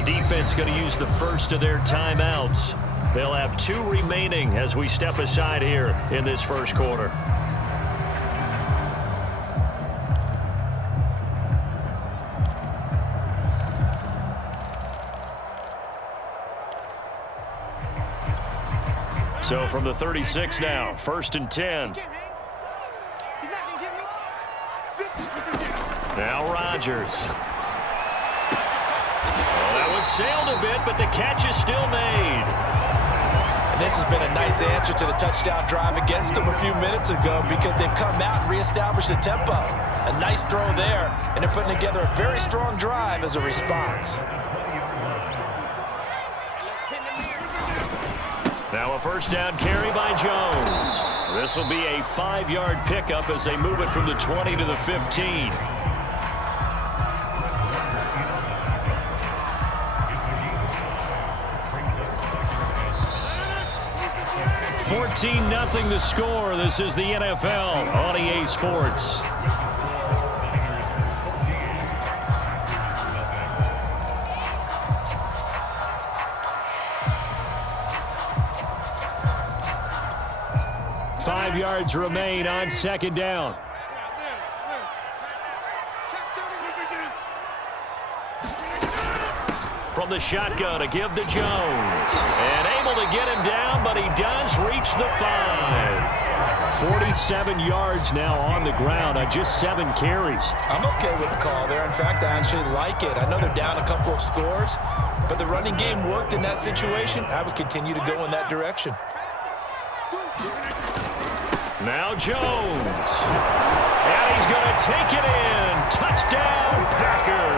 the defense going to use the first of their timeouts. They'll have 2 remaining as we step aside here in this first quarter. So from the 36 now, 1st and 10. Now Rodgers. Well, that one sailed a bit, but the catch is still made. And this has been a nice answer to the touchdown drive against them a few minutes ago because they've come out and reestablished the tempo. A nice throw there, and they're putting together a very strong drive as a response. Now a first down carry by Jones. This will be a 5-yard pickup as they move it from the 20 to the 15. 14-0 the score. This is the NFL on EA Sports. Five yards remain on second down. From the shotgun to give to Jones. And able to get him down, but he does reach the 5. 47 yards now on the ground on just 7 carries. I'm okay with the call there. In fact, I actually like it. I know they're down a couple of scores, but the running game worked in that situation. I would continue to go in that direction. Now Jones. And he's going to take it in. Touchdown, Packers.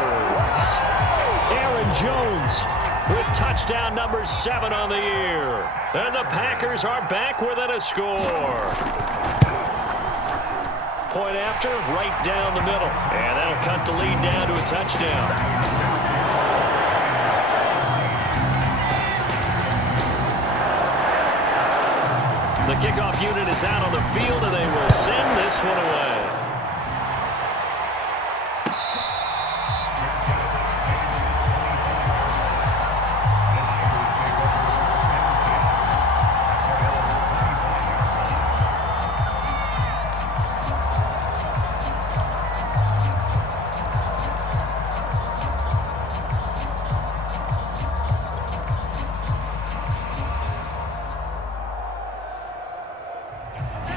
Aaron Jones with touchdown number 7 on the year. And the Packers are back within a score. Point after, right down the middle. And that'll cut the lead down to a touchdown. The kickoff unit is out on the field, and they will send this one away.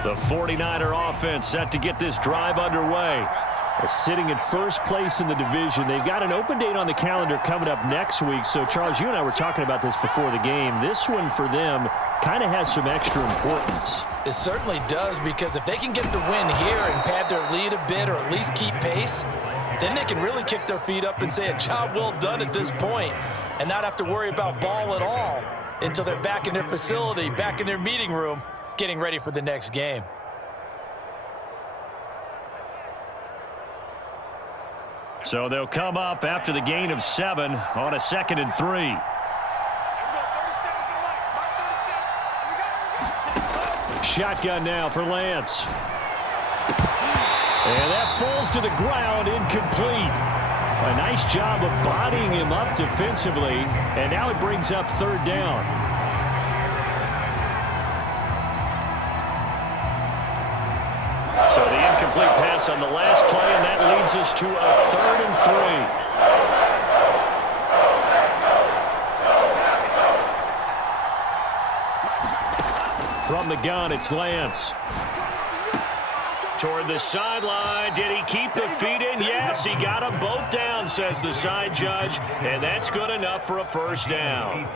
The 49er offense set to get this drive underway. Sitting in first place in the division. They've got an open date on the calendar coming up next week. So, Charles, you and I were talking about this before the game. This one for them kind of has some extra importance. It certainly does, because if they can get the win here and pad their lead a bit or at least keep pace, then they can really kick their feet up and say a job well done at this point and not have to worry about ball at all until they're back in their facility, back in their meeting room, getting ready for the next game. So they'll come up after the gain of 7 on a 2nd and 3. Shotgun now for Lance. And that falls to the ground, incomplete. A nice job of bodying him up defensively, and now it brings up 3rd down. So the incomplete pass on the last play, and that leads us to a 3rd and 3. From the gun, it's Lance. Toward the sideline. Did he keep the feet in? Yes, he got them both down, says the side judge, and that's good enough for a 1st down.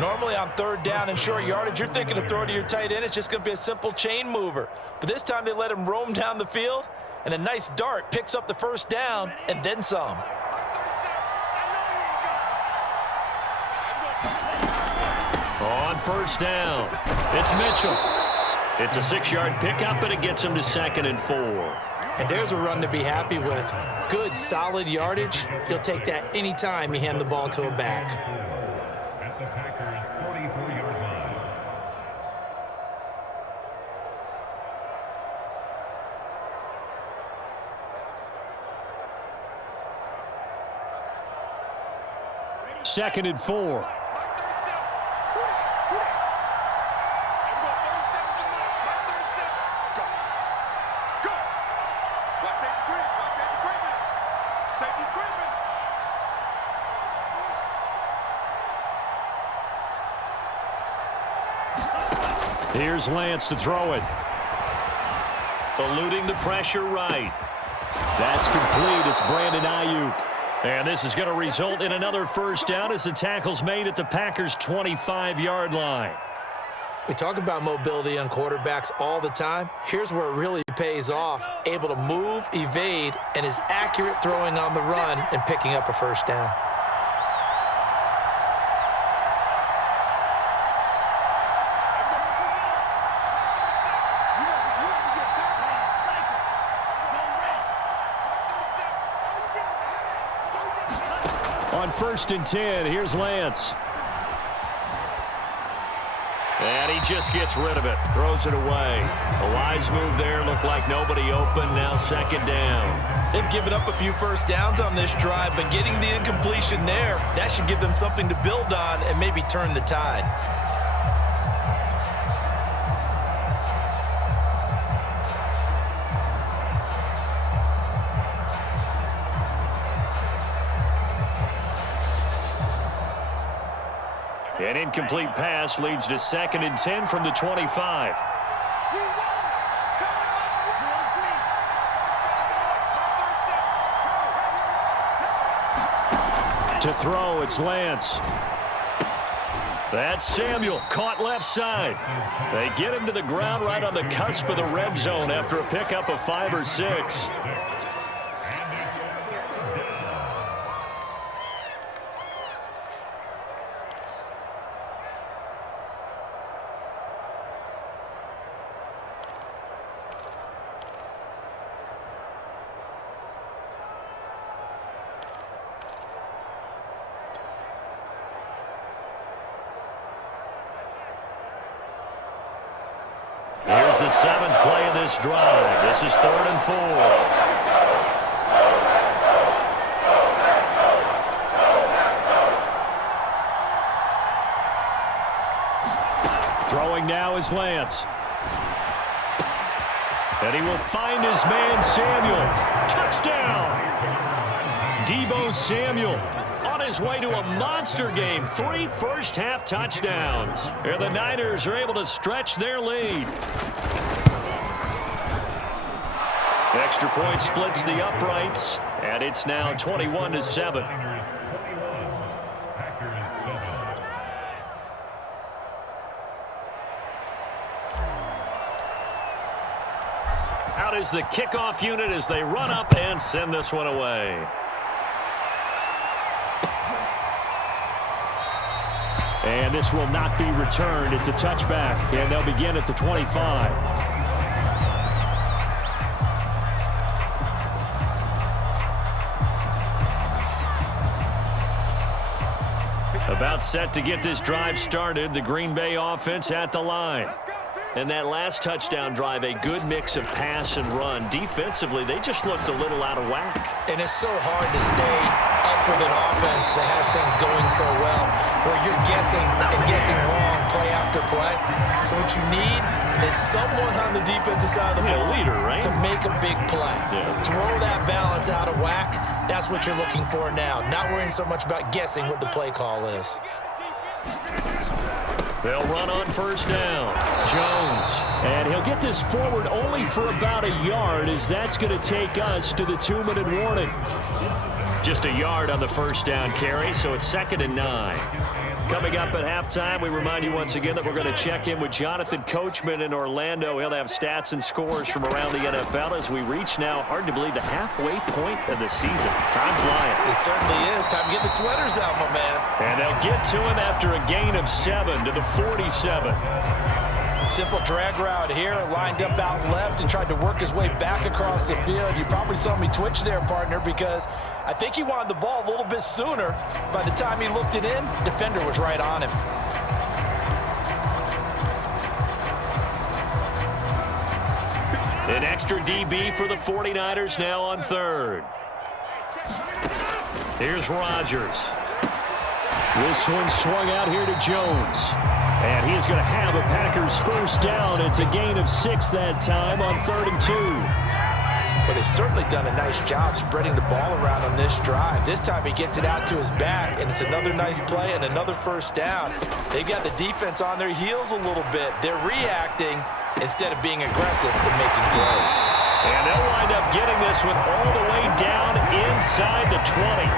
Normally on 3rd down and short yardage, you're thinking to throw to your tight end. It's just going to be a simple chain mover. But this time they let him roam down the field, and a nice dart picks up the 1st down and then some. On 1st down, it's Mitchell. It's a 6-yard pickup, and it gets him to 2nd and 4. And there's a run to be happy with. Good, solid yardage. You'll take that anytime you hand the ball to a back. 2nd and 4. Here's Lance to throw it. Eluding the pressure right. That's complete. It's Brandon Ayuk. And this is going to result in another first down as the tackle's made at the Packers' 25-yard line. We talk about mobility on quarterbacks all the time. Here's where it really pays off. Able to move, evade, and is accurate throwing on the run and picking up a first down. On 1st and 10, here's Lance. And he just gets rid of it, throws it away. A wise move there, looked like nobody open, now 2nd down. They've given up a few first downs on this drive, but getting the incompletion there, that should give them something to build on and maybe turn the tide. An incomplete pass leads to 2nd and 10 from the 25. To throw, it's Lance. That's Samuel, caught left side. They get him to the ground right on the cusp of the red zone after a pickup of 5 or 6. Here's the 7th play of this drive. This is 3rd and 4. Throwing now is Lance. And he will find his man Samuel. Touchdown! Deebo Samuel on his way to a monster game. 3 first-half touchdowns. And the Niners are able to stretch their lead. Extra point splits the uprights, and it's now 21-7. Out is the kickoff unit as they run up and send this one away. And this will not be returned. It's a touchback, and they'll begin at the 25. About set to get this drive started, the Green Bay offense at the line. And that last touchdown drive, a good mix of pass and run. Defensively, they just looked a little out of whack. And it's so hard to stay up with an offense that has things going so well, where you're guessing and guessing wrong play after play. So what you need is someone on the defensive side of the ball, leader, right? to make a big play. Yeah. Throw that balance out of whack. That's what you're looking for now. Not worrying so much about guessing what the play call is. They'll run on 1st down. Jones. And he'll get this forward only for about a yard, as that's going to take us to the 2-minute warning. Just a yard on the 1st down carry, so it's 2nd and 9. Coming up at halftime, we remind you once again that we're going to check in with Jonathan Coachman in Orlando. He'll have stats and scores from around the NFL as we reach now, hard to believe, the halfway point of the season. Time flying. It certainly is. Time to get the sweaters out, my man. And they'll get to him after a gain of 7 to the 47. Simple drag route here, lined up out left and tried to work his way back across the field. You probably saw me twitch there, partner, because I think he wanted the ball a little bit sooner. By the time he looked it in, defender was right on him. An extra DB for the 49ers now on 3rd. Here's Rodgers. This one swung out here to Jones. And he is going to have a Packers first down. It's a gain of 6 that time on 3rd and 2. Well, they've certainly done a nice job spreading the ball around on this drive. This time he gets it out to his back, and it's another nice play and another first down. They've got the defense on their heels a little bit. They're reacting instead of being aggressive and making plays. And they'll wind up getting this one all the way down inside the 20.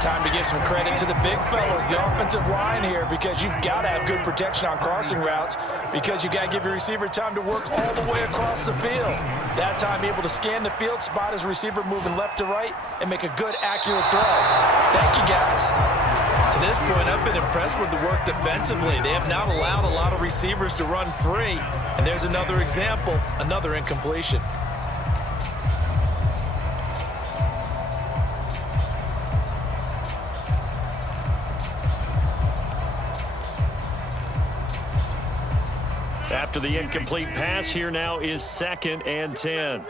Time to give some credit to the big fellas, the offensive line here, because you've got to have good protection on crossing routes, because you've got to give your receiver time to work all the way across the field. That time able to scan the field, spot his receiver moving left to right, and make a good, accurate throw. Thank you, guys. To this point, I've been impressed with the work defensively. They have not allowed a lot of receivers to run free. And there's another example, another incompletion. After the incomplete pass, here now is 2nd and 10.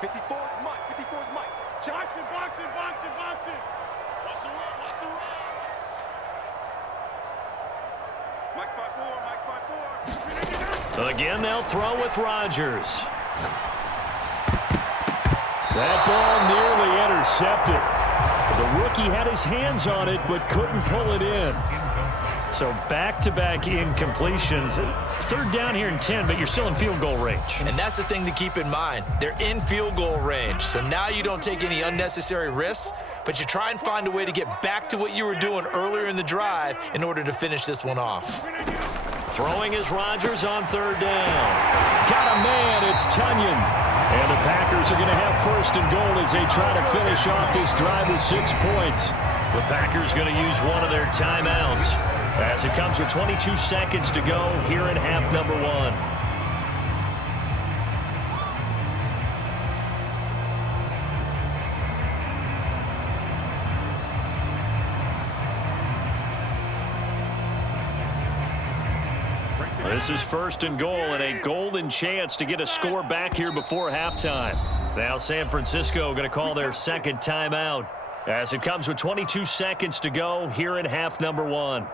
54 is Mike. 54 is Mike. Boxing. Watch the run. Mike 5-4. Again, they'll throw with Rodgers. That ball nearly intercepted. The rookie had his hands on it, but couldn't pull it in. So back-to-back incompletions. 3rd down here and 10, but you're still in field goal range. And that's the thing to keep in mind. They're in field goal range. So now you don't take any unnecessary risks, but you try and find a way to get back to what you were doing earlier in the drive in order to finish this one off. Throwing is Rodgers on 3rd down. Got a man, it's Tunyon. And the Packers are going to have 1st and goal as they try to finish off this drive with 6 points. The Packers going to use one of their timeouts as it comes with 22 seconds to go here in half number 1. This is 1st and goal and a golden chance to get a score back here before halftime. Now San Francisco going to call their 2nd timeout as it comes with 22 seconds to go here in half number 1.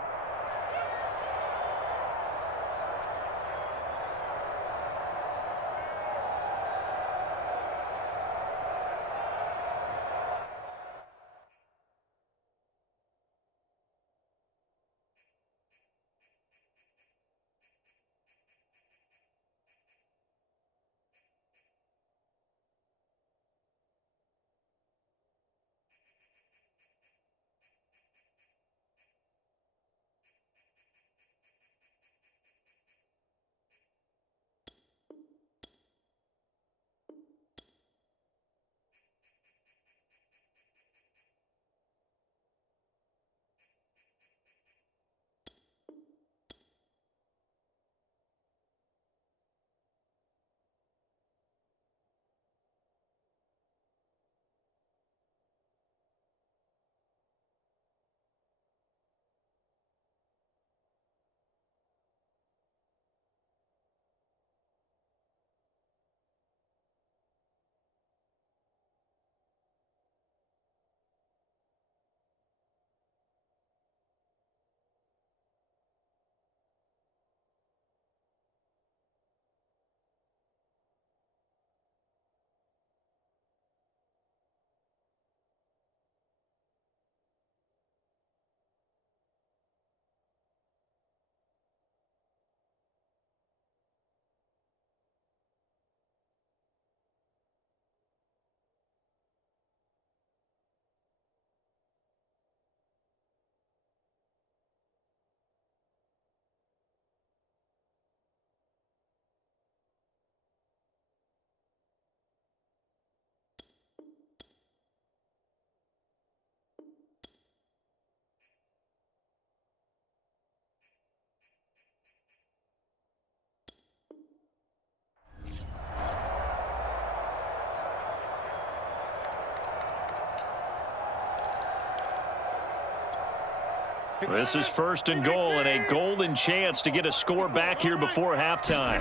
This is 1st and goal and a golden chance to get a score back here before halftime.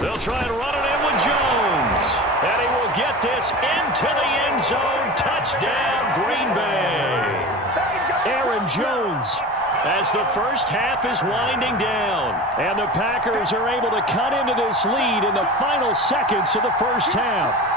They'll try and run it in with Jones. And he will get this into the end zone. Touchdown. Jones. As the first half is winding down, and the Packers are able to cut into this lead in the final seconds of the first half.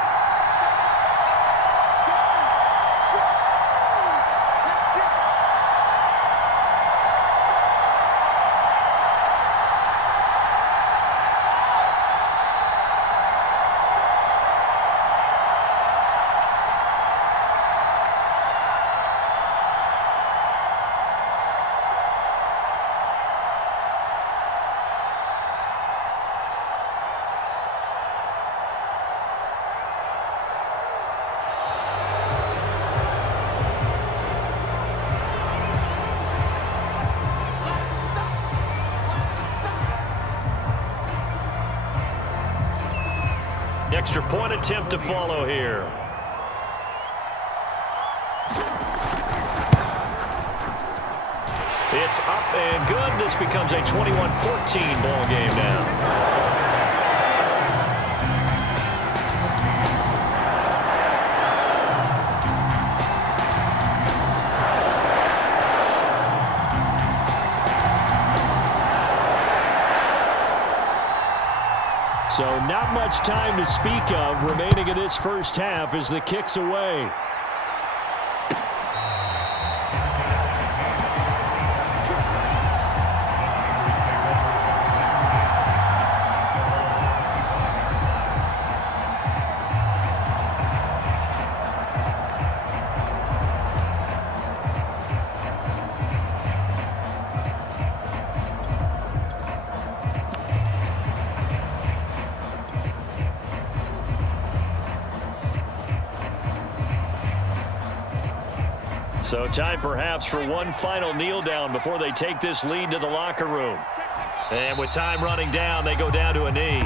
Extra point attempt to follow here. It's up and good. This becomes a 21-14 ball game now. So not much time to speak of remaining in this first half as the kick's away. So time perhaps for one final kneel down before they take this lead to the locker room. And with time running down, they go down to a knee.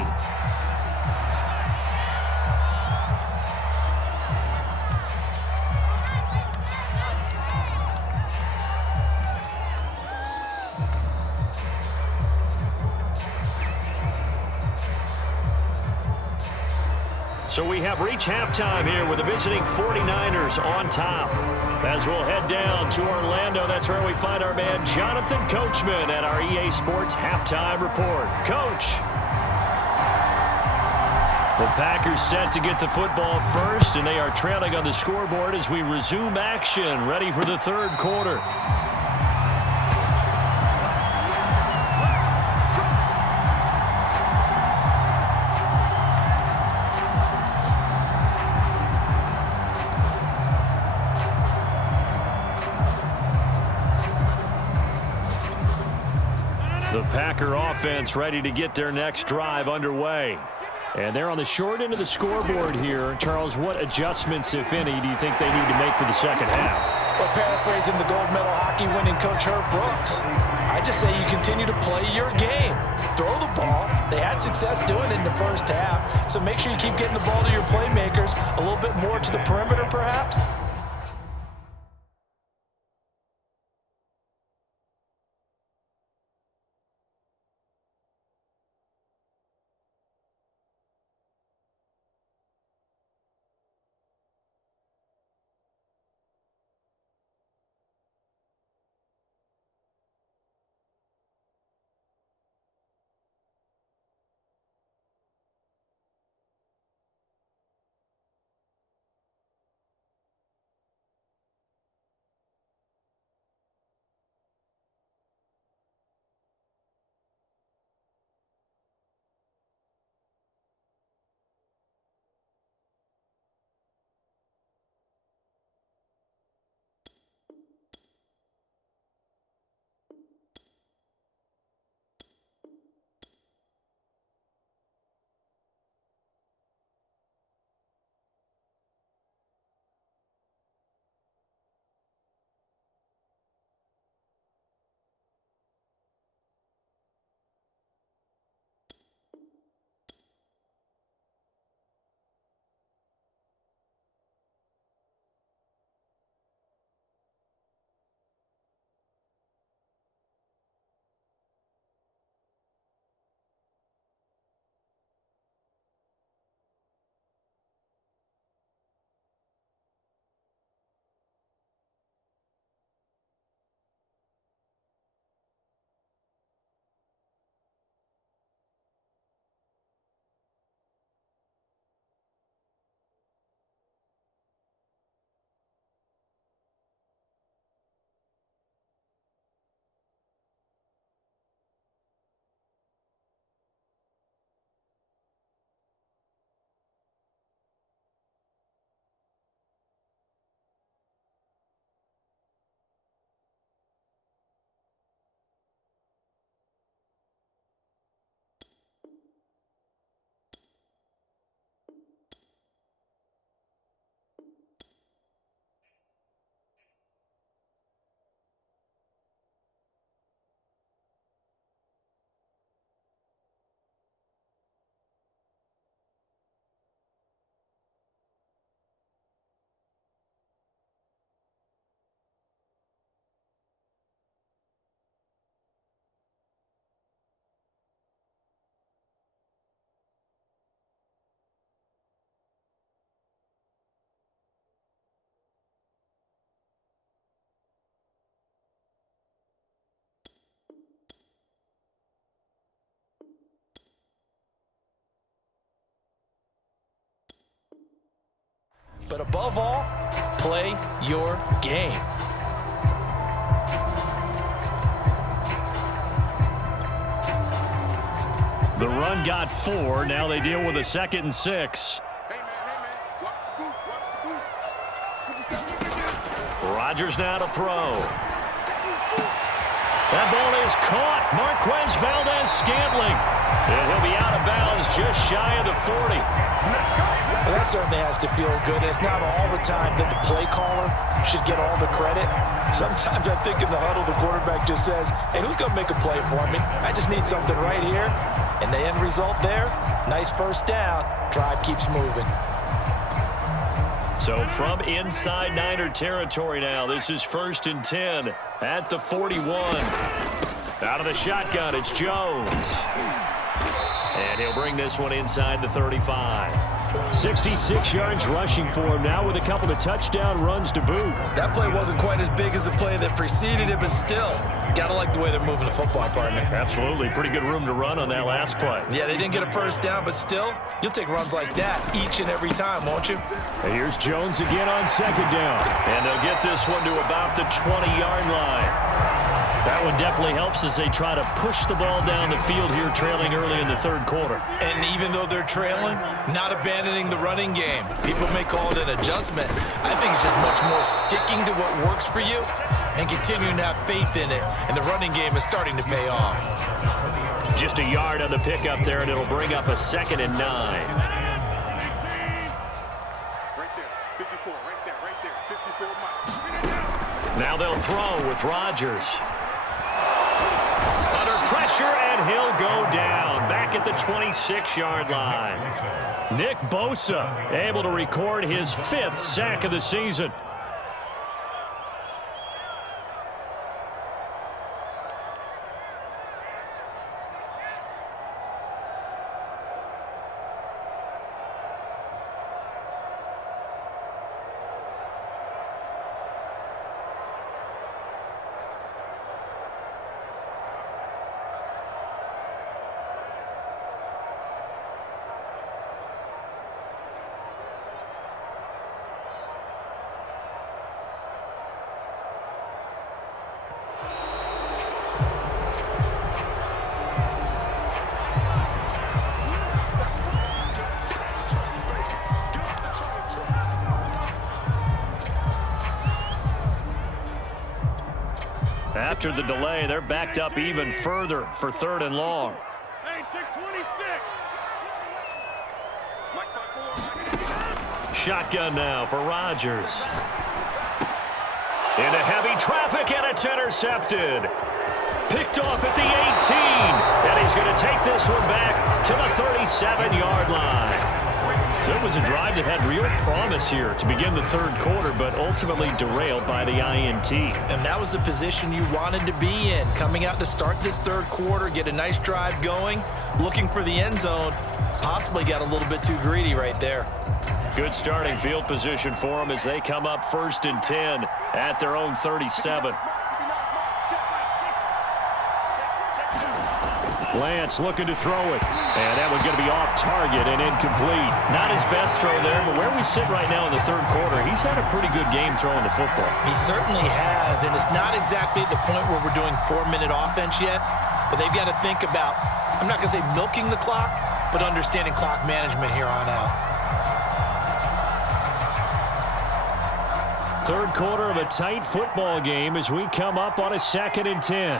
So we have reached halftime here with the visiting 49ers on top. As we'll head down to Orlando, that's where we find our man Jonathan Coachman at our EA Sports Halftime Report. Coach. The Packers set to get the football first, and they are trailing on the scoreboard as we resume action, ready for the third quarter. The Packer offense ready to get their next drive underway. And they're on the short end of the scoreboard here. Charles, what adjustments, if any, do you think they need to make for the second half? Well, paraphrasing the gold medal hockey winning coach Herb Brooks, I just say you continue to play your game. Throw the ball. They had success doing it in the first half, so make sure you keep getting the ball to your playmakers a little bit more to the perimeter perhaps. but above all, play your game. The run got 4. Now they deal with a 2nd and 6. Hey, man, watch the boot, watch the boot. Rodgers now to throw. That ball is caught. Marquez Valdez-Scantling. And he'll be out of bounds just shy of the 40. Well, that certainly has to feel good. It's not all the time that the play caller should get all the credit. Sometimes I think in the huddle, the quarterback just says, hey, who's going to make a play for me? I just need something right here. And the end result there, nice first down. Drive keeps moving. So from inside Niner territory now, this is 1st and 10 at the 41. Out of the shotgun, it's Jones. And he'll bring this one inside the 35. 66 yards rushing for him now with a couple of touchdown runs to boot. That play wasn't quite as big as the play that preceded it, but still, got to like the way they're moving the football, partner. Absolutely. Pretty good room to run on that last play. Yeah, they didn't get a first down, but still, you'll take runs like that each and every time, won't you? And here's Jones again on 2nd down. And they'll get this one to about the 20-yard line. That one definitely helps as they try to push the ball down the field here, trailing early in the 3rd quarter. And even though they're trailing, not abandoning the running game. People may call it an adjustment. I think it's just much more sticking to what works for you and continuing to have faith in it. And the running game is starting to pay off. Just a yard on the pickup there, and it'll bring up a 2nd and 9. Right there, 54, right there, 54 miles. Now they'll throw with Rodgers. Under pressure, and he'll go down back at the 26-yard line. Nick Bosa able to record his 5th sack of the season. After the delay, they're backed up even further for 3rd and long. Hey, take 26. Mike 5-4. Shotgun now for Rodgers. Into heavy traffic, and it's intercepted. Picked off at the 18, and he's going to take this one back to the 37-yard line. So it was a drive that had real promise here to begin the 3rd quarter, but ultimately derailed by the INT. And that was the position you wanted to be in, coming out to start this 3rd quarter, get a nice drive going, looking for the end zone. Possibly got a little bit too greedy right there. Good starting field position for them as they come up 1st and 10 at their own 37. Lance looking to throw it. And that one's going to be off target and incomplete. Not his best throw there, but where we sit right now in the 3rd quarter, he's had a pretty good game throwing the football. He certainly has, and it's not exactly at the point where we're doing 4-minute offense yet, but they've got to think about, I'm not going to say milking the clock, but understanding clock management here on out. 3rd quarter of a tight football game as we come up on a 2nd and 10.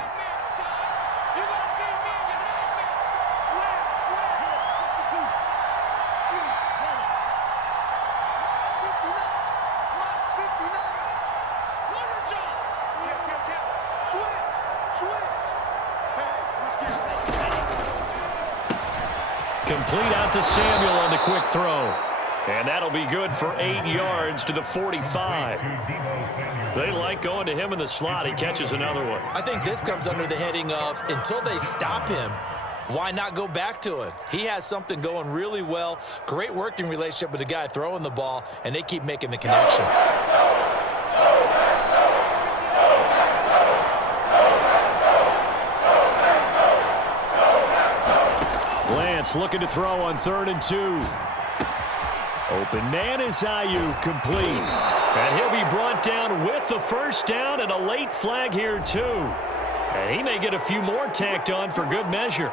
Complete out to Samuel on the quick throw. And that'll be good for 8 yards to the 45. They like going to him in the slot. He catches another one. I think this comes under the heading of, until they stop him, why not go back to him? He has something going really well. Great working relationship with the guy throwing the ball, and they keep making the connection. Lance looking to throw on 3rd and 2. Open man is Ayuk, complete. And he'll be brought down with the first down and a late flag here too. And he may get a few more tacked on for good measure.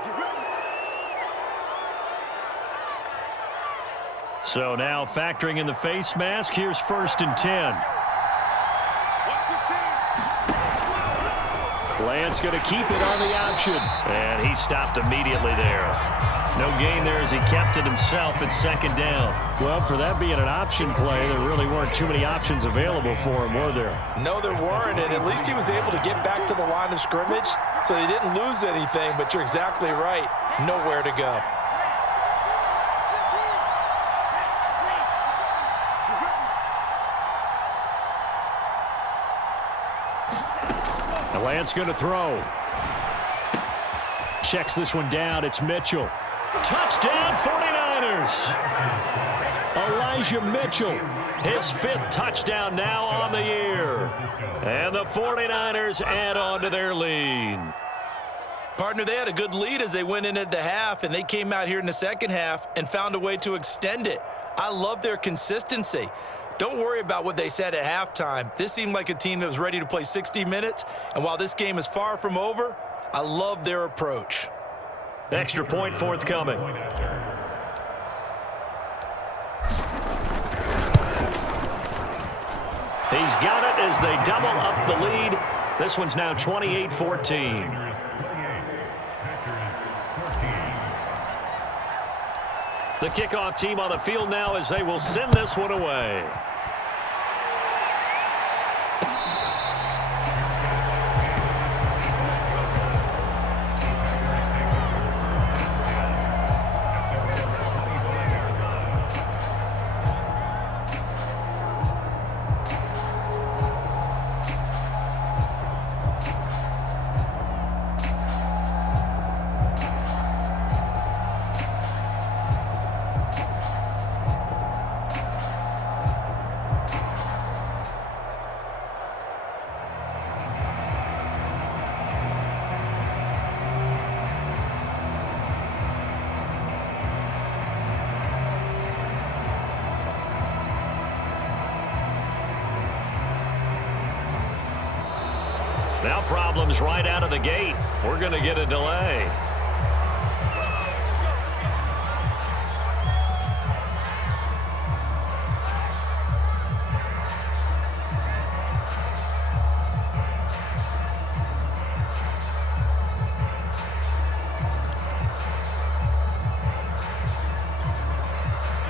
So now factoring in the face mask, here's 1st and 10. Lance going to keep it on the option. And he stopped immediately there. No gain there as he kept it himself at 2nd down. Well, for that being an option play, there really weren't too many options available for him, were there? No, there weren't, and at least he was able to get back to the line of scrimmage, so he didn't lose anything, but you're exactly right. Nowhere to go. Lance going to throw. Checks this one down. It's Mitchell. Touchdown 49ers. Elijah Mitchell. His 5th touchdown now on the year. And the 49ers add on to their lead. Partner, they had a good lead as they went into the half, and they came out here in the second half and found a way to extend it. I love their consistency. Don't worry about what they said at halftime. This seemed like a team that was ready to play 60 minutes, and while this game is far from over, I love their approach. Extra point forthcoming. He's got it as they double up the lead. This one's now 28-14. The kickoff team on the field now as they will send this one away. Now problems right out of the gate. We're going to get a delay.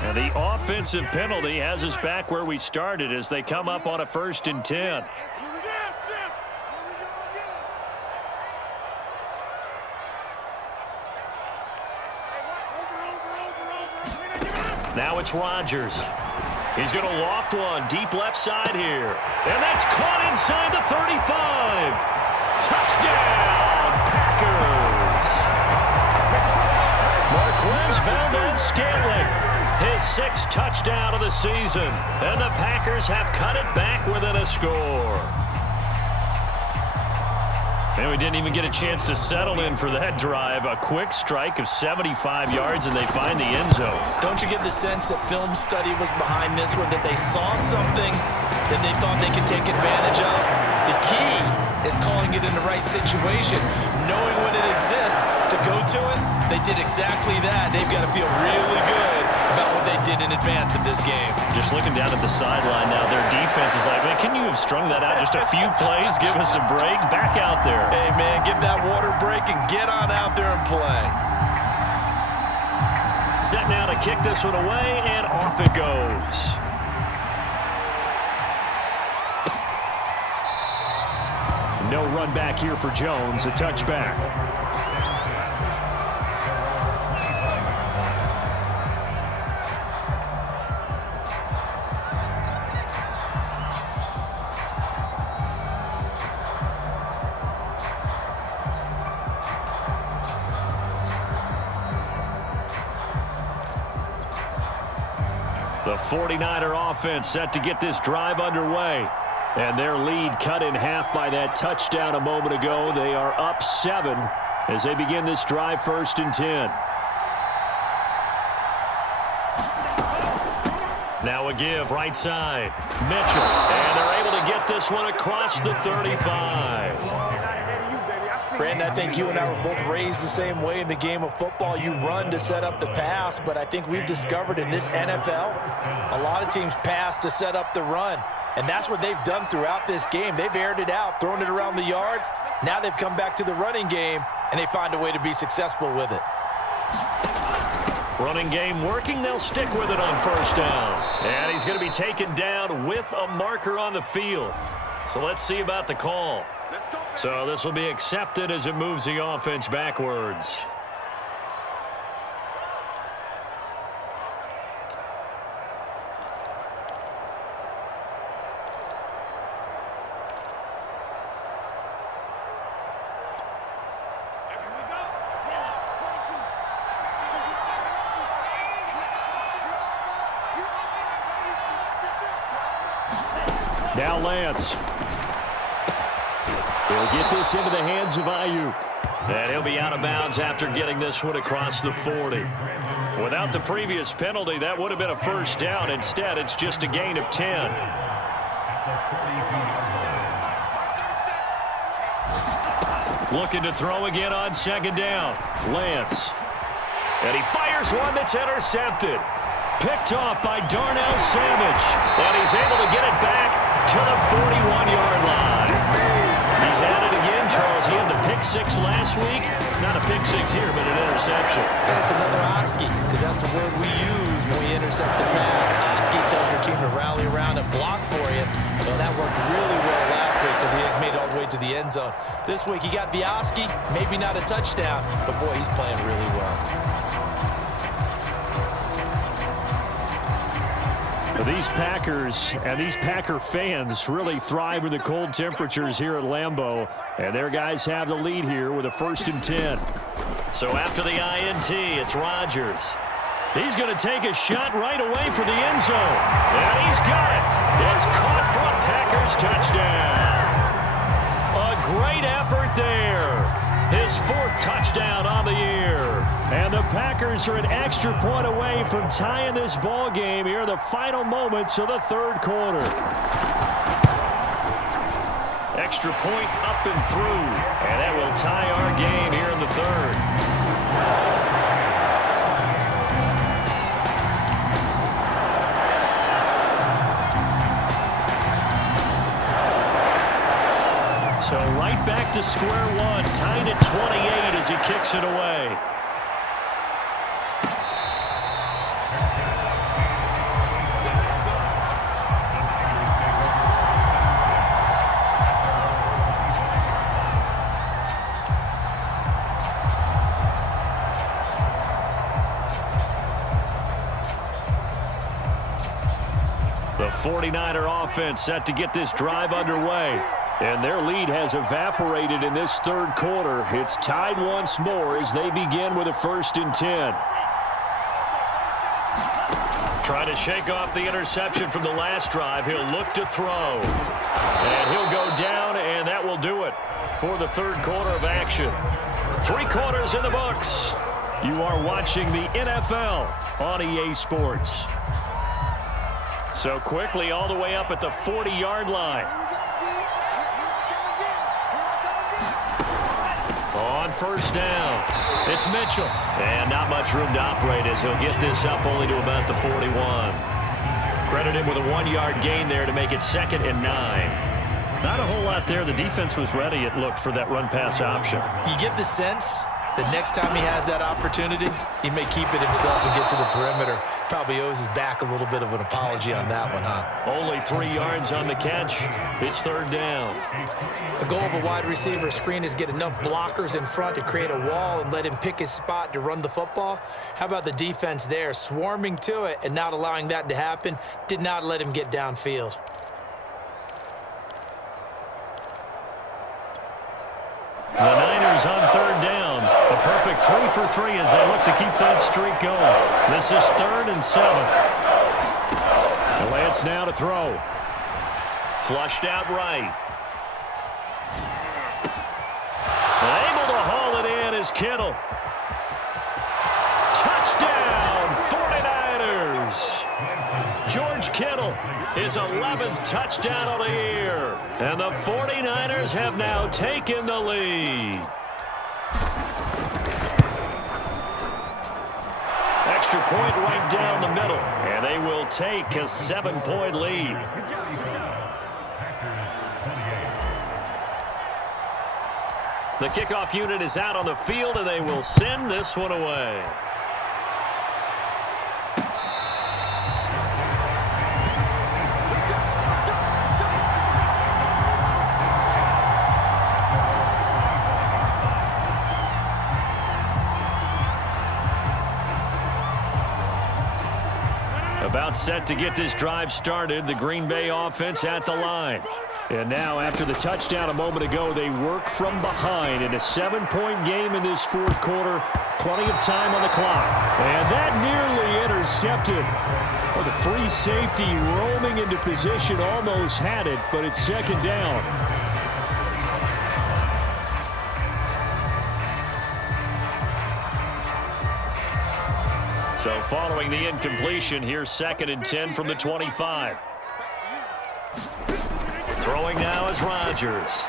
And the offensive penalty has us back where we started as they come up on a 1st and 10. Now it's Rodgers. He's going to loft one deep left side here. And that's caught inside the 35. Touchdown, Packers. Marquez Valdes-Scantling, his 6th touchdown of the season. And the Packers have cut it back within a score. And we didn't even get a chance to settle in for that drive. A quick strike of 75 yards, and they find the end zone. Don't you get the sense that film study was behind this one, that they saw something that they thought they could take advantage of? The key is calling it in the right situation, knowing when it exists to go to it. They did exactly that. They've got to feel really good about what they did in advance of this game. Just looking down at the sideline now, their defense is like, man, can you have strung that out just a few plays? Give us a break. Back out there. Hey, man, give that water break and get on out there and play. Set now to kick this one away, and off it goes. No run back here for Jones, a touchback. The 49er offense set to get this drive underway. And their lead cut in half by that touchdown a moment ago. They are up 7 as they begin this drive 1st and 10. Now a give right side. Mitchell. And they're able to get this one across the 35. Brandon, I think you and I were both raised the same way in the game of football. You run to set up the pass, but I think we've discovered in this NFL, a lot of teams pass to set up the run. And that's what they've done throughout this game. They've aired it out, thrown it around the yard. Now they've come back to the running game, and they find a way to be successful with it. Running game working. They'll stick with it on first down. And he's going to be taken down with a marker on the field. So let's see about the call. So this will be accepted as it moves the offense backwards. Now Lance. He'll get this into the hands of Ayuk. And he'll be out of bounds after getting this one across the 40. Without the previous penalty, that would have been a first down. Instead, it's just a gain of 10. Looking to throw again on second down. Lance. And he fires one that's intercepted. Picked off by Darnell Savage. And he's able to get it back to the 41-yard line. He's at it again, Charles. He had the pick six last week. Not a pick six here, but an interception. That's another Oski, because that's the word we use when we intercept the pass. Oski tells your team to rally around and block for you. Well, that worked really well last week because he had made it all the way to the end zone. This week he got the Oski, maybe not a touchdown, but boy, he's playing really well. These Packers and these Packer fans really thrive with the cold temperatures here at Lambeau. And their guys have the lead here with a 1st and 10. So after the INT, it's Rodgers. He's going to take a shot right away for the end zone. And he's got it. It's caught for a Packers touchdown. A great effort there. His 4th touchdown on the year. And the Packers are an extra point away from tying this ball game here in the final moments of the 3rd quarter. Extra point up and through. And that will tie our game here in the 3rd. So right back to square one, tied at 28 as he kicks it away. The 49er offense set to get this drive underway. And their lead has evaporated in this 3rd quarter. It's tied once more as they begin with a 1st and 10. Trying to shake off the interception from the last drive. He'll look to throw. And he'll go down, and that will do it for the 3rd quarter of action. 3 quarters in the books. You are watching the NFL on EA Sports. So quickly all the way up at the 40-yard line. On first down, it's Mitchell. And not much room to operate as he'll get this up only to about the 41. Credit him with a 1-yard gain there to make it 2nd and 9. Not a whole lot there. The defense was ready, it looked, for that run-pass option. You get the sense that next time he has that opportunity, he may keep it himself and get to the perimeter. Probably owes his back a little bit of an apology on that one, huh? Only 3 yards on the catch. It's 3rd down. The goal of a wide receiver screen is get enough blockers in front to create a wall and let him pick his spot to run the football. How about the defense there, swarming to it and not allowing that to happen? Did not let him get downfield. The Niners on 3rd down. A perfect 3 for 3 as they look to keep that streak going. This is 3rd and 7. Lance now to throw. Flushed out right. Able to haul it in is Kittle. Touchdown, 49ers. George Kittle, his 11th touchdown of the year. And the 49ers have now taken the lead. Extra point right down the middle, and they will take a 7-point lead. The kickoff unit is out on the field, and they will send this one away. About set to get this drive started, the Green Bay offense at the line. And now, after the touchdown a moment ago, they work from behind in a 7-point game in this fourth quarter. Plenty of time on the clock. And that nearly intercepted. Well, the free safety roaming into position almost had it, but it's second down. So following the incompletion, here's 2nd and 10 from the 25. Throwing now is Rodgers.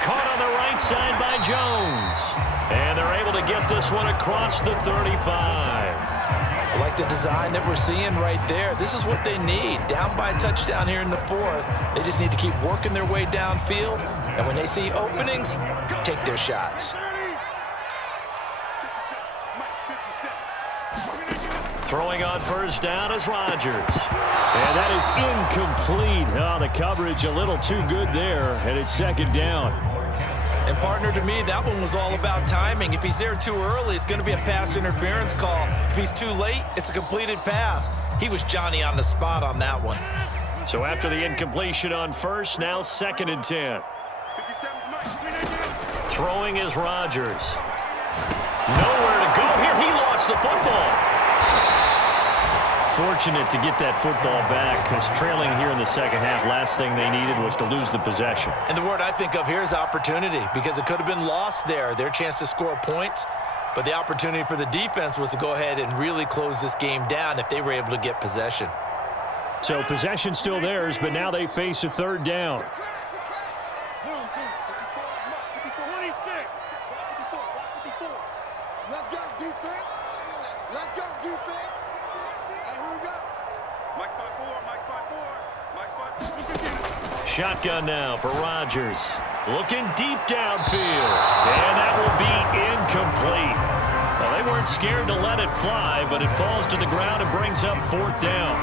Caught on the right side by Jones. And they're able to get this one across the 35. I like the design that we're seeing right there. This is what they need. Down by a touchdown here in the fourth. They just need to keep working their way downfield. And when they see openings, take their shots. Throwing on first down is Rodgers. And that is incomplete. Oh, the coverage a little too good there, and it's second down. And partner, to me, that one was all about timing. If he's there too early, it's going to be a pass interference call. If he's too late, it's a completed pass. He was Johnny on the spot on that one. So after the incompletion on first, now 2nd and 10. Throwing is Rodgers. Nowhere to go here. He lost the football. Fortunate to get that football back, because trailing here in the second half, last thing they needed was to lose the possession. And the word I think of here is opportunity, because it could have been lost there, their chance to score points. But the opportunity for the defense was to go ahead and really close this game down if they were able to get possession. So possession still theirs, but now they face a third down. Let's go defense. Let's go defense. And who we got? Mike spot 4, Mike spot 4, Mike spot 4. Shotgun now for Rodgers. Looking deep downfield. And that will be incomplete. Well, they weren't scared to let it fly, but it falls to the ground and brings up 4th down.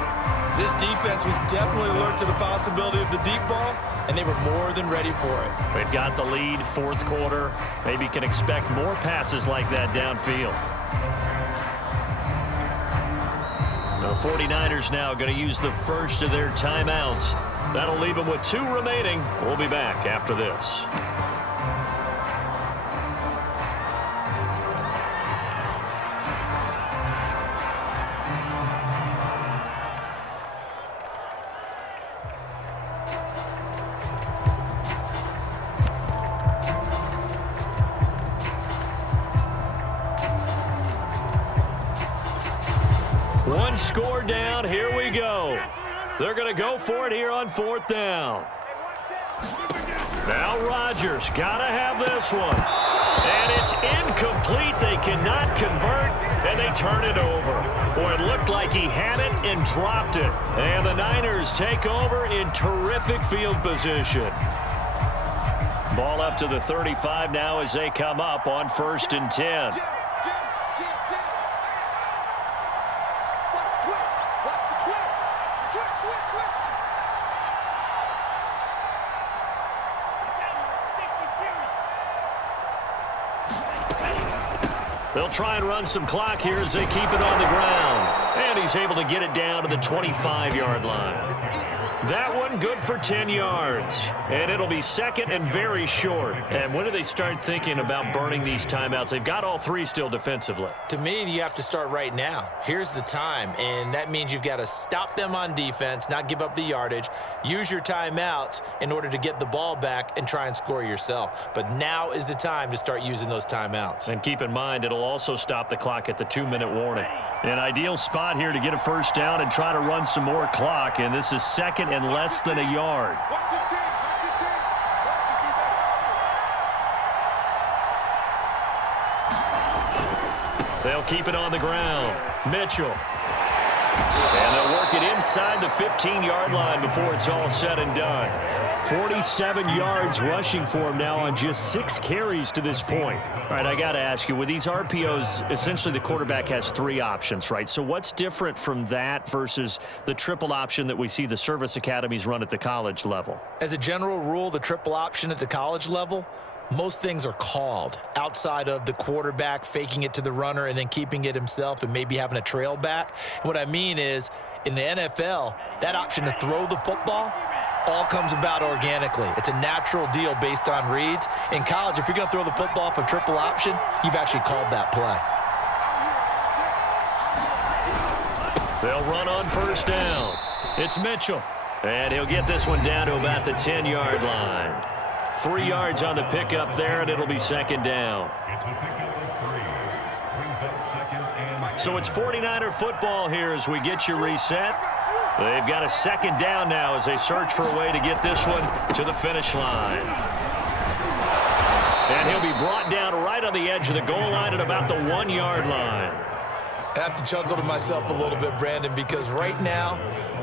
This defense was definitely alert to the possibility of the deep ball, and they were more than ready for it. They've got the lead, fourth quarter. Maybe can expect more passes like that downfield. The 49ers now going to use the first of their timeouts. That'll leave them with 2 remaining. We'll be back after this. One score down. Here we go. They're going to go for it here on 4th down. Now Rodgers got to have this one. And it's incomplete. They cannot convert, and they turn it over. Boy, it looked like he had it and dropped it. And the Niners take over in terrific field position. Ball up to the 35 now as they come up on 1st and 10. They'll try and run some clock here as they keep it on the ground. And he's able to get it down to the 25-yard line. That one good for 10 yards. And it'll be 2nd and very short. And when do they start thinking about burning these timeouts? They've got all 3 still defensively. To me, you have to start right now. Here's the time, and that means you've got to stop them on defense, not give up the yardage, use your timeouts in order to get the ball back and try and score yourself. But now is the time to start using those timeouts. And keep in mind, it'll also stop the clock at the 2-minute warning. An ideal spot here to get a first down and try to run some more clock, and this is second and less than a yard. They'll keep it on the ground. Mitchell. And they'll work it inside the 15-yard line before it's all said and done. 47 yards rushing for him now on just 6 carries to this point. All right, I got to ask you, with these RPOs, essentially the quarterback has 3 options, right? So what's different from that versus the triple option that we see the service academies run at the college level? As a general rule, the triple option at the college level, most things are called outside of the quarterback faking it to the runner and then keeping it himself and maybe having a trail back. What I mean is, in the NFL, that option to throw the football all comes about organically. It's a natural deal based on reads. In college, if you're going to throw the football for triple option, you've actually called that play. They'll run on first down. It's Mitchell. And he'll get this one down to about the 10-yard line. 3 yards on the pickup there, and it'll be second down. So it's 49er football here as we get you reset. They've got a second down now as they search for a way to get this one to the finish line. And he'll be brought down right on the edge of the goal line at about the 1-yard line. I have to chuckle to myself a little bit, Brandon, because right now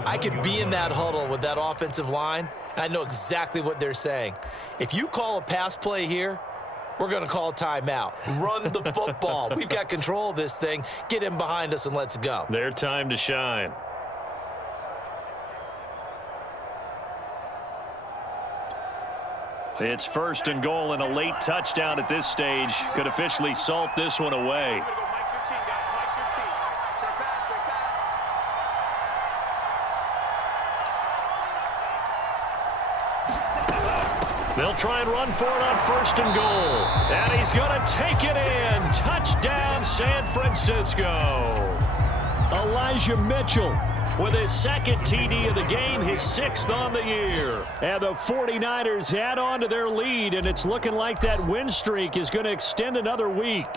I could be in that huddle with that offensive line, and I know exactly what they're saying. If you call a pass play here, we're going to call timeout. Run the football. We've got control of this thing. Get in behind us and let's go. Their time to shine. It's first and goal, and a late touchdown at this stage could officially salt this one away. They'll try and run for it on first and goal. And he's going to take it in. Touchdown, San Francisco. Elijah Mitchell with his second TD of the game, his 6th on the year. And the 49ers add on to their lead, and it's looking like that win streak is going to extend another week.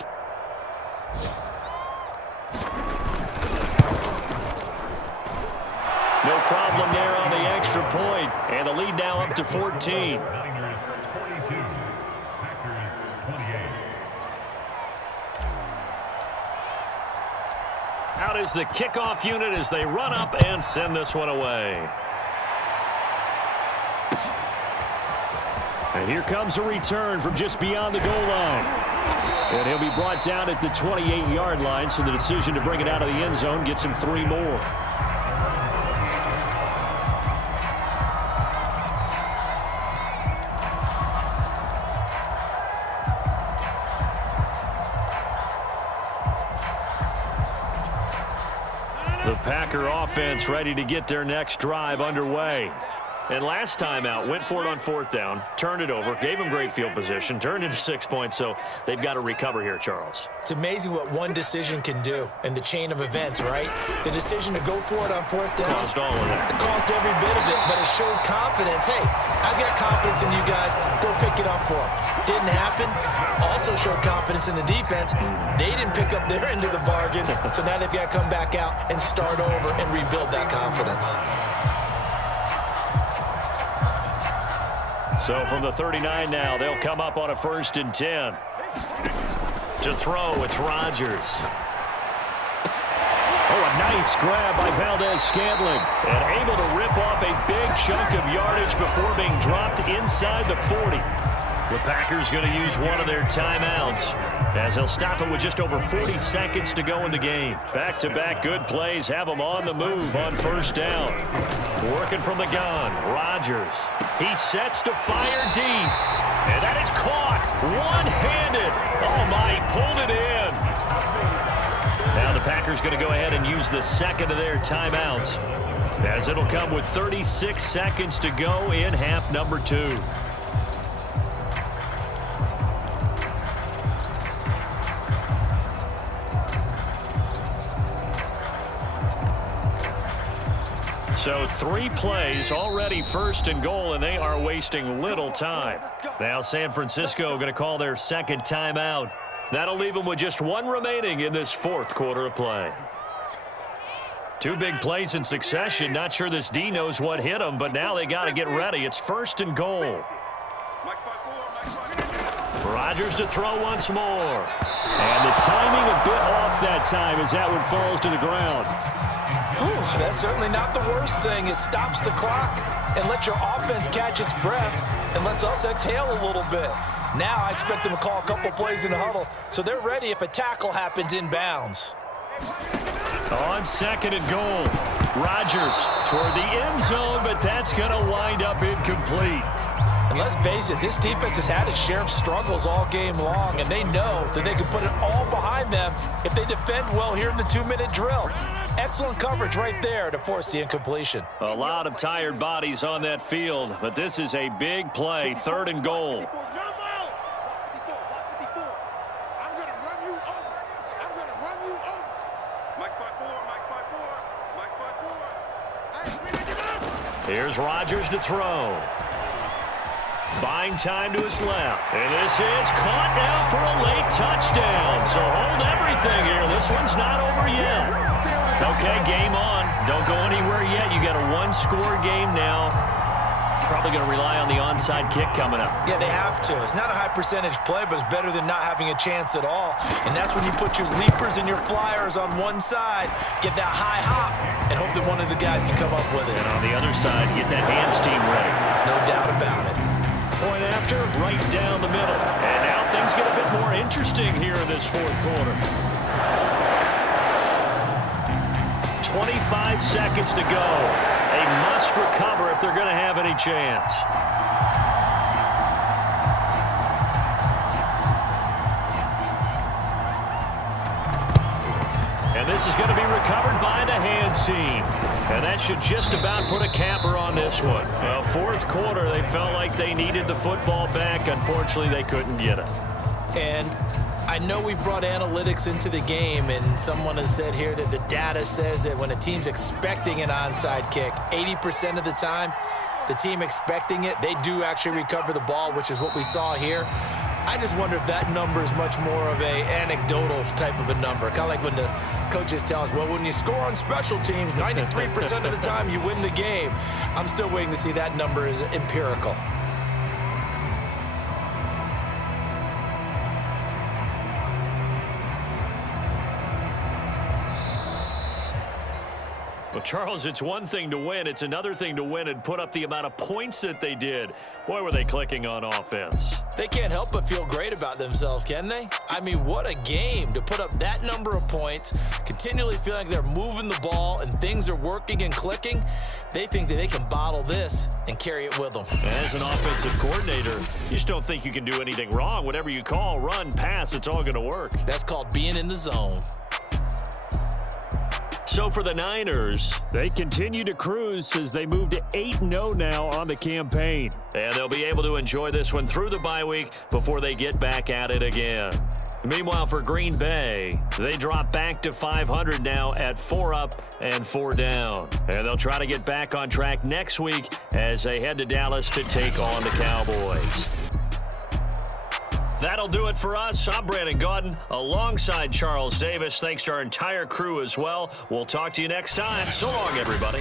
No problem there on the extra point, and the lead now up to 14. Out is the kickoff unit as they run up and send this one away. And here comes a return from just beyond the goal line. And he'll be brought down at the 28-yard line, so the decision to bring it out of the end zone gets him 3 more. The Packer offense ready to get their next drive underway. And last time out, went for it on 4th down, turned it over, gave them great field position, turned into 6 points, so they've got to recover here, Charles. It's amazing what one decision can do in the chain of events, right? The decision to go for it on 4th down. Caused all of that. It caused every bit of it, but it showed confidence. Hey, I've got confidence in you guys. Go pick it up for them. Didn't happen. Also showed confidence in the defense. They didn't pick up their end of the bargain, so now they've got to come back out and start over and rebuild that confidence. So from the 39 now, they'll come up on a 1st and 10. To throw, it's Rodgers. Oh, a nice grab by Valdez-Scantling. And able to rip off a big chunk of yardage before being dropped inside the 40. The Packers going to use one of their timeouts as they'll stop it with just over 40 seconds to go in the game. Back-to-back good plays have them on the move on 1st down. Working from the gun, Rodgers. He sets to fire deep. And that is caught one-handed. Oh, my, he pulled it in. Now the Packers going to go ahead and use the second of their timeouts as it'll come with 36 seconds to go in half number 2. So 3 plays, already 1st and goal, and they are wasting little time. Now San Francisco going to call their second timeout. That'll leave them with just 1 remaining in this 4th quarter of play. Two big plays in succession. Not sure this D knows what hit him, but now they got to get ready. It's 1st and goal. Rodgers to throw once more. And the timing a bit off that time as that one falls to the ground. Whew, that's certainly not the worst thing. It stops the clock and lets your offense catch its breath and lets us exhale a little bit. Now I expect them to call a couple plays in the huddle so they're ready if a tackle happens inbounds. On 2nd and goal. Rodgers toward the end zone, but that's going to wind up incomplete. And let's face it, this defense has had its share of struggles all game long, and they know that they can put it all behind them if they defend well here in the 2-minute drill. Excellent coverage right there to force the incompletion. A lot of tired bodies on that field, but this is a big play, 3rd and goal. Here's Rodgers to throw. Buying time to his left. And this is caught now for a late touchdown. So hold everything here. This one's not over yet. Okay, game on. Don't go anywhere yet. You got a 1-score game now. Probably going to rely on the onside kick coming up. Yeah, they have to. It's not a high percentage play, but it's better than not having a chance at all. And that's when you put your leapers and your flyers on one side, get that high hop, and hope that one of the guys can come up with it. And on the other side, get that hands team ready. No doubt about it. Point after, right down the middle. And now things get a bit more interesting here in this 4th quarter. 25 seconds to go. They must recover if they're going to have any chance. And this is going to be recovered by the hands team. And that should just about put a capper on this one. Well, 4th quarter, they felt like they needed the football back. Unfortunately, they couldn't get it. And I know we brought analytics into the game, and someone has said here that the data says that when a team's expecting an onside kick, 80% of the time, the team expecting it, they do actually recover the ball, which is what we saw here. I just wonder if that number is much more of a anecdotal type of a number. Kind of like when the coaches tell us, well, when you score on special teams, 93% of the time you win the game. I'm still waiting to see that number is empirical. Well, Charles, it's one thing to win. It's another thing to win and put up the amount of points that they did. Boy, were they clicking on offense. They can't help but feel great about themselves, can they? I mean, what a game to put up that number of points, continually feeling like they're moving the ball and things are working and clicking. They think that they can bottle this and carry it with them. As an offensive coordinator, you just don't think you can do anything wrong. Whatever you call, run, pass, it's all going to work. That's called being in the zone. So for the Niners, they continue to cruise as they move to 8-0 now on the campaign. And they'll be able to enjoy this one through the bye week before they get back at it again. Meanwhile, for Green Bay, they drop back to 500 now at 4 up and 4 down. And they'll try to get back on track next week as they head to Dallas to take on the Cowboys. That'll do it for us. I'm Brandon Gaudin alongside Charles Davis. Thanks to our entire crew as well. We'll talk to you next time. So long, everybody.